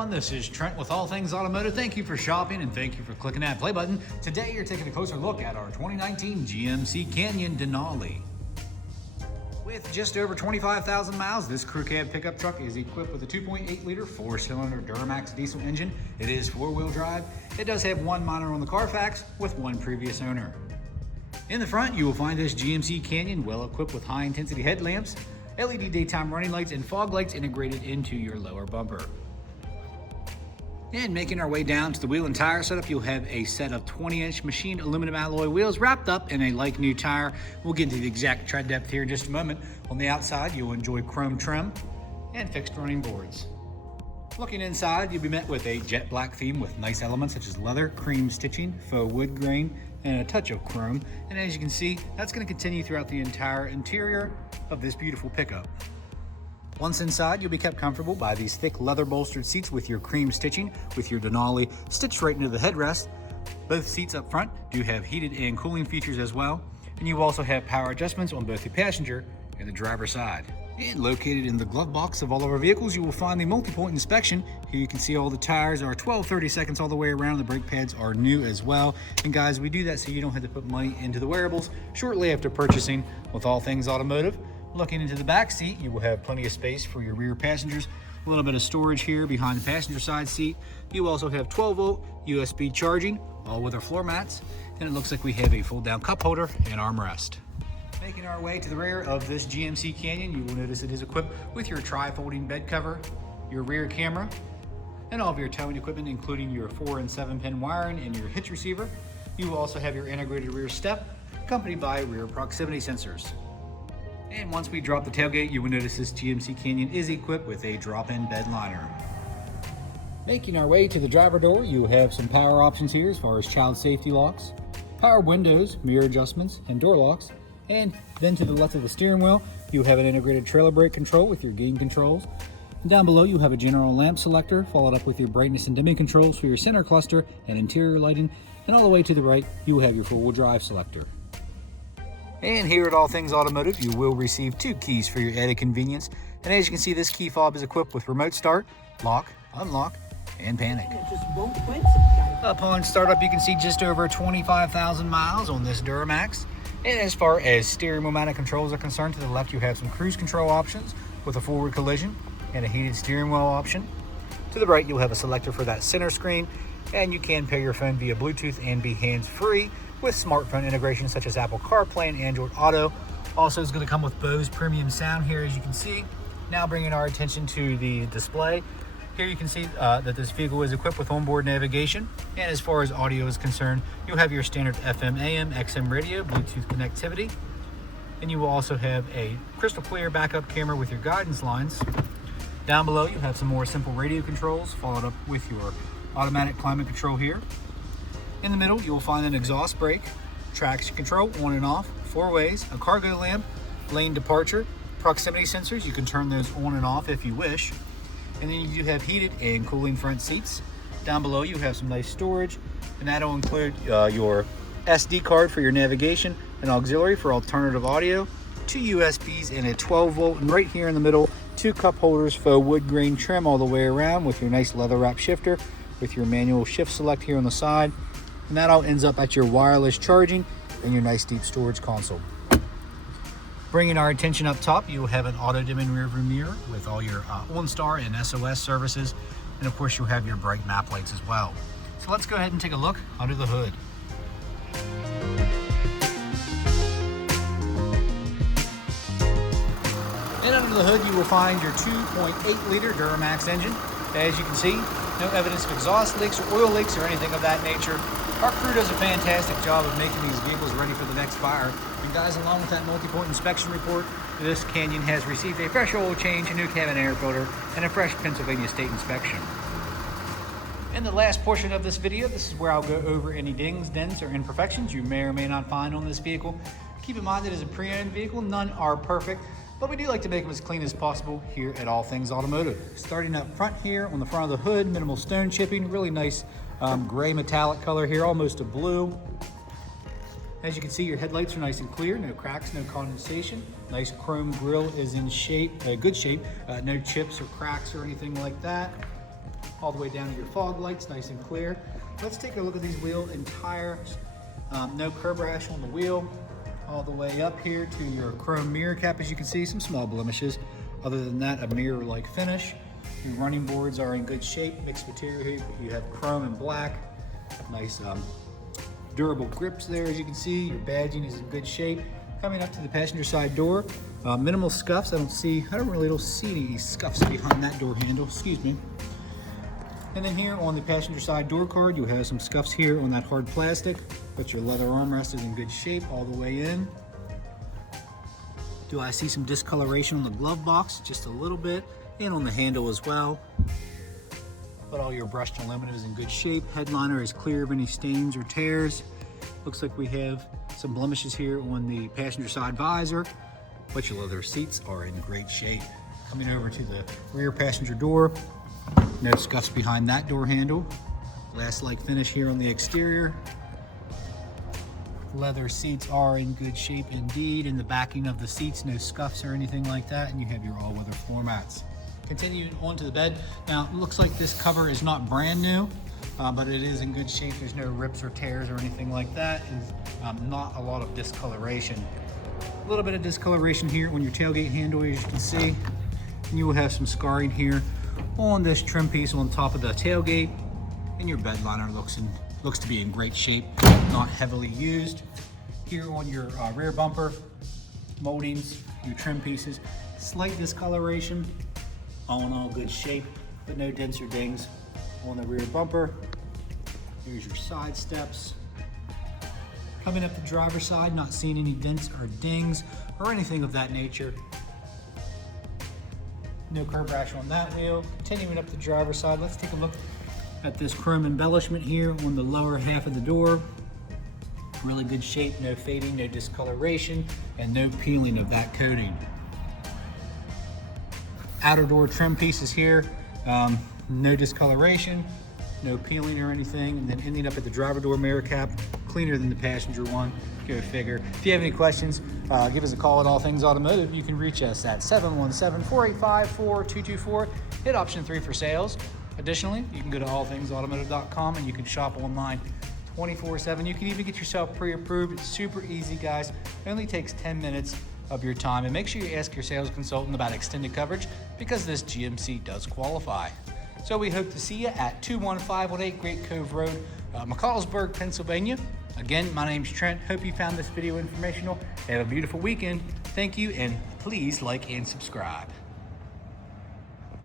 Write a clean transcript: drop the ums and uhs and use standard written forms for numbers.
everyone, this is Trent with All Things Automotive. Thank you for shopping and thank you for clicking that play button. Today you're taking a closer look at our 2019 GMC Canyon Denali. With just over 25,000 miles, this crew cab pickup truck is equipped with a 2.8 liter 4-cylinder Duramax Diesel engine. It is 4-wheel drive. It does have one monitor on the CARFAX with one previous owner. In the front, you will find this GMC Canyon well equipped with high intensity headlamps, LED daytime running lights, and fog lights integrated into your lower bumper. And making our way down to the wheel and tire setup, you'll have a set of 20-inch machined aluminum alloy wheels wrapped up in a like new tire. We'll get into the exact tread depth here in just a moment. On the outside, you'll enjoy chrome trim and fixed running boards. Looking inside, you'll be met with a jet black theme with nice elements such as leather, cream stitching, faux wood grain, and a touch of chrome. And as you can see, that's going to continue throughout the entire interior of this beautiful pickup. Once inside, you'll be kept comfortable by these thick leather bolstered seats with your cream stitching with your Denali stitched right into the headrest. Both seats up front do have heated and cooling features as well, and you also have power adjustments on both the passenger and the driver's side. And located in the glove box of all of our vehicles, you will find the multi-point inspection. Here you can see all the tires are 12/30 seconds all the way around. The brake pads are new as well. And guys, we do that so you don't have to put money into the wearables shortly after purchasing with All Things Automotive. Looking into the back seat, you will have plenty of space for your rear passengers. A little bit of storage here behind the passenger side seat. You also have 12-volt USB charging, all with our floor mats. And it looks like we have a fold-down cup holder and armrest. Making our way to the rear of this GMC Canyon, you will notice it is equipped with your tri-folding bed cover, your rear camera, and all of your towing equipment, including your 4- and 7-pin wiring and your hitch receiver. You will also have your integrated rear step, accompanied by rear proximity sensors. And once we drop the tailgate, you will notice this GMC Canyon is equipped with a drop-in bed liner. Making our way to the driver door, you have some power options here as far as child safety locks, power windows, mirror adjustments, and door locks. And then to the left of the steering wheel, you have an integrated trailer brake control with your gain controls. And down below, you have a general lamp selector, followed up with your brightness and dimming controls for your center cluster and interior lighting. And all the way to the right, you will have your four-wheel drive selector. And here at All Things Automotive, you will receive 2 keys for your added convenience. And as you can see, this key fob is equipped with remote start, lock, unlock, and panic. Upon startup, you can see just over 25,000 miles on this Duramax. And as far as steering wheel mounted controls are concerned, to the left you have some cruise control options with a forward collision and a heated steering wheel option. To the right, you'll have a selector for that center screen, and you can pair your phone via Bluetooth and be hands-free with smartphone integration such as Apple CarPlay and Android Auto. Also, it's going to come with Bose premium sound here, as you can see. Now bringing our attention to the display. Here you can see that this vehicle is equipped with onboard navigation, and as far as audio is concerned, you'll have your standard FM, AM, XM radio, Bluetooth connectivity, and you will also have a crystal clear backup camera with your guidance lines. Down below, you have some more simple radio controls, followed up with your automatic climate control here. In the middle, you will find an exhaust brake, traction control on and off, 4 ways, a cargo lamp, lane departure, proximity sensors. You can turn those on and off if you wish. And then you do have heated and cooling front seats. Down below you have some nice storage, and that'll include your SD card for your navigation, an auxiliary for alternative audio, 2 USBs and a 12-volt, and right here in the middle, 2 cup holders, faux wood grain trim all the way around with your nice leather wrap shifter with your manual shift select here on the side. And that all ends up at your wireless charging and your nice deep storage console. Bringing our attention up top, you will have an auto-dimming rear view mirror with all your OnStar and SOS services. And of course, you'll have your bright map lights as well. So let's go ahead and take a look under the hood. And under the hood, you will find your 2.8 liter Duramax engine. As you can see, no evidence of exhaust leaks or oil leaks or anything of that nature. Our crew does a fantastic job of making these vehicles ready for the next buyer. And guys, along with that multi-point inspection report, this Canyon has received a fresh oil change, a new cabin air filter, and a fresh Pennsylvania state inspection. In the last portion of this video, this is where I'll go over any dings, dents, or imperfections you may or may not find on this vehicle. Keep in mind that it is a pre-owned vehicle, none are perfect, but we do like to make them as clean as possible here at All Things Automotive. Starting up front here on the front of the hood, minimal stone chipping, really nice gray metallic color here, almost a blue. As you can see, your headlights are nice and clear, no cracks, no condensation. Nice chrome grille is in shape, good shape, no chips or cracks or anything like that. all the way down to your fog lights, nice and clear. Let's take a look at these wheel and tires. No curb rash on the wheel. All the way up here to your chrome mirror cap, as you can see, some small blemishes. Other than that, a mirror-like finish. Your running boards are in good shape, mixed material here. You have chrome and black. Nice durable grips there, as you can see. Your badging is in good shape. Coming up to the passenger side door, minimal scuffs. I don't see any scuffs behind that door handle, excuse me. And then here on the passenger side door card, you have some scuffs here on that hard plastic, but your leather armrest is in good shape all the way in. Do I see some discoloration on the glove box? Just a little bit, and on the handle as well. But all your brushed aluminum is in good shape. Headliner is clear of any stains or tears. Looks like we have some blemishes here on the passenger side visor, but your leather seats are in great shape. Coming over to the rear passenger door, no scuffs behind that door handle. Glass-like finish here on the exterior. Leather seats are in good shape indeed. In the backing of the seats, no scuffs or anything like that, and you have your all-weather floor mats. Continuing on to the bed. Now, it looks like this cover is not brand new, but it is in good shape. There's no rips or tears or anything like that. And not a lot of discoloration. A little bit of discoloration here on your tailgate handle, as you can see. And you will have some scarring here on this trim piece on top of the tailgate. And your bed liner looks to be in great shape, not heavily used. Here on your rear bumper, moldings, your trim pieces, slight discoloration. All in all, good shape, but no dents or dings on the rear bumper. Here's your side steps. Coming up the driver's side, not seeing any dents or dings or anything of that nature. No curb rash on that wheel. Continuing up the driver's side, let's take a look at this chrome embellishment here on the lower half of the door. Really good shape, no fading, no discoloration, and no peeling of that coating. Outer door trim pieces here, no discoloration, no peeling or anything. And then ending up at the driver door mirror cap, cleaner than the passenger one. Go figure. If you have any questions, give us a call at All Things Automotive. You can reach us at 717-485-4224. Hit option 3 for sales. Additionally, you can go to allthingsautomotive.com and you can shop online 24/7. You can even get yourself pre-approved. It's super easy, guys. It only takes 10 minutes of your time, and make sure you ask your sales consultant about extended coverage because this GMC does qualify. So we hope to see you at 21518 Great Cove Road, McCallsburg, Pennsylvania. Again, my name's Trent. Hope you found this video informational. Have a beautiful weekend. Thank you, and please like and subscribe.